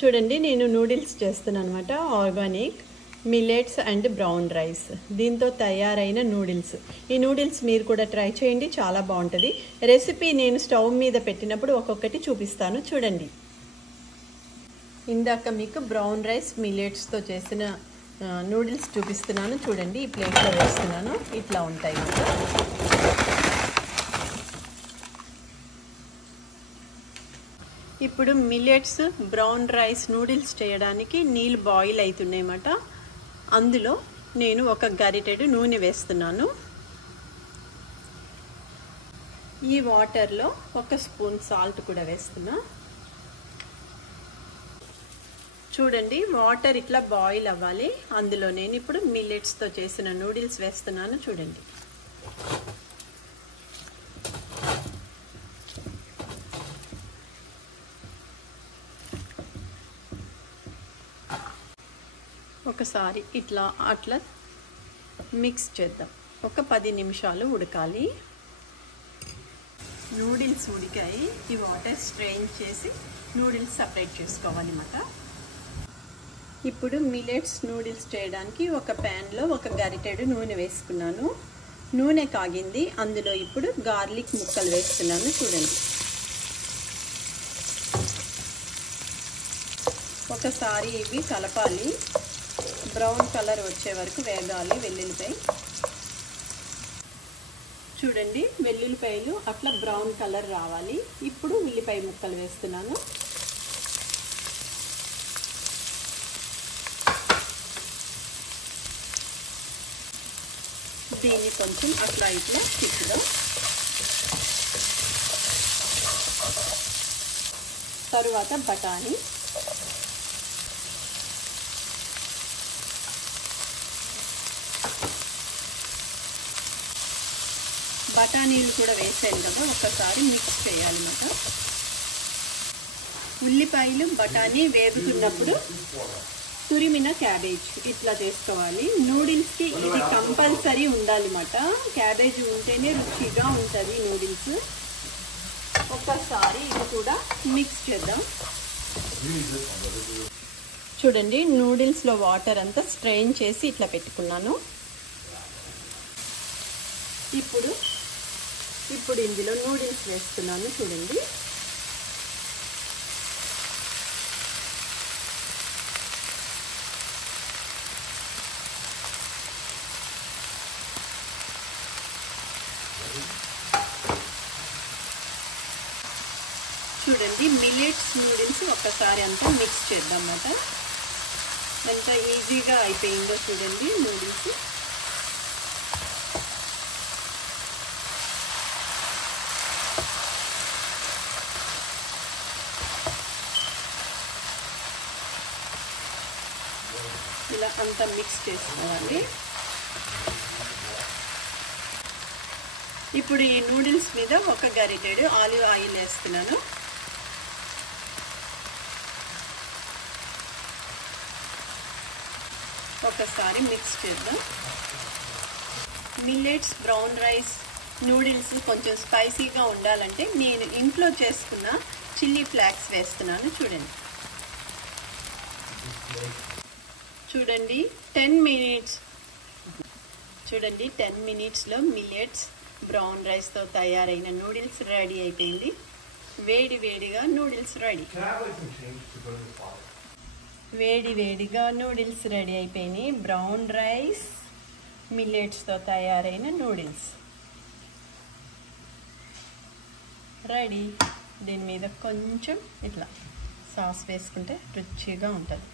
చూడండి నేను నూడిల్స్ చేస్తున్నాను అన్నమాట. Organic millets and brown rice దీంతో తయారైన నూడిల్స్. ఈ నూడిల్స్ మీరు కూడా ట్రై చేయండి, చాలా బాగుంటుంది. రెసిపీ నేను స్టవ్ మీద పెట్టినప్పుడు ఒక్కొక్కటి చూపిస్తాను చూడండి. ఇందాక మీకు బ్రౌన్ రైస్ మిల్లెట్స్తో చేసిన నూడిల్స్ చూపిస్తున్నాను చూడండి. ఈ ప్లేట్లో వేస్తున్నాను, ఇట్లా ఉంటాయి. ఇప్పుడు మిల్లెట్స్ బ్రౌన్ రైస్ నూడిల్స్ చేయడానికి నీళ్ళు బాయిల్ అవుతున్నాయి అన్నమాట. అందులో నేను ఒక గరిటెడు నూనె వేస్తున్నాను. ఈ వాటర్లో ఒక స్పూన్ సాల్ట్ కూడా వేస్తున్నా. చూడండి వాటర్ ఇట్లా బాయిల్ అవ్వాలి. అందులో నేను ఇప్పుడు మిల్లెట్స్తో చేసిన నూడిల్స్ వేస్తున్నాను చూడండి. ఒకసారి ఇట్లా అట్లా మిక్స్ చేద్దాం. ఒక 10 నిమిషాలు ఉడకాలి. నూడిల్స్ ఉడికాయి. ఈ వాటర్ స్ట్రెయిన్ చేసి నూడిల్స్ సపరేట్ చేసుకోవాలి అన్నమాట. ఇప్పుడు మిల్లెట్స్ నూడిల్స్ చేయడానికి ఒక ప్యాన్లో ఒక గరిటెడు నూనె వేసుకున్నాను. నూనె కాగింది. అందులో ఇప్పుడు గార్లిక్ ముక్కలు వేస్తున్నాను చూడండి. ఒకసారి ఇవి కలపాలి. బ్రౌన్ కలర్ వచ్చే వరకు వేగాలి వెల్లుల్లిపాయ. చూడండి వెల్లుల్లిపాయలు అట్లా బ్రౌన్ కలర్ రావాలి. ఇప్పుడు ఉల్లిపాయ ముక్కలు వేస్తున్నాను. దీన్ని కొంచెం అట్లా ఇట్లా తిప్పుదాం. తరువాత బఠానీ, బఠానీలు కూడా వేసాను కదా, ఒకసారి మిక్స్ చేయాలన్నమాట. ఉల్లిపాయలు బఠానీ వేగుతున్నప్పుడు తురిమిన క్యాబేజ్ ఇట్లా చేసుకోవాలి. నూడిల్స్కి ఇది కంపల్సరీ ఉండాలన్నమాట. క్యాబేజ్ ఉంటేనే రుచిగా ఉంటుంది నూడిల్స్. ఒక్కసారి ఇది కూడా మిక్స్ చేద్దాం. చూడండి నూడిల్స్లో వాటర్ అంతా స్ట్రెయిన్ చేసి ఇట్లా పెట్టుకున్నాను. ఇప్పుడు ఇందులో నూడిల్స్ వేస్తున్నాను చూడండి. చూడండి మిల్లెట్స్ నూడిల్స్ ఒక్కసారి అంతా మిక్స్ చేద్దాం అన్నమాట. ఎంత ఈజీగా అయిపోయిందో చూడండి నూడిల్స్. ఇలా అంతా మిక్స్ చేసుకోవాలి. ఇప్పుడు ఈ నూడిల్స్ మీద ఒక గరిటెడు ఆలివ్ ఆయిల్ వేస్తున్నాను. ఒకసారి మిక్స్ చేద్దాం. మిల్లెట్స్ బ్రౌన్ రైస్ నూడిల్స్ కొంచెం స్పైసీగా ఉండాలంటే నేను ఇంట్లో చేసుకున్న చిల్లీ ఫ్లాక్స్ వేస్తున్నాను చూడండి. చూడండి 10 మినిట్స్లో మిల్లెట్స్ బ్రౌన్ రైస్తో తయారైన నూడిల్స్ రెడీ అయిపోయింది. వేడివేడిగా నూడిల్స్ రెడీ. వేడివేడిగా నూడిల్స్ రెడీ అయిపోయినాయి. బ్రౌన్ రైస్ మిల్లెట్స్తో తయారైన నూడిల్స్ రెడీ. దీని మీద కొంచెం ఇట్లా సాస్ వేసుకుంటే రుచిగా ఉంటుంది.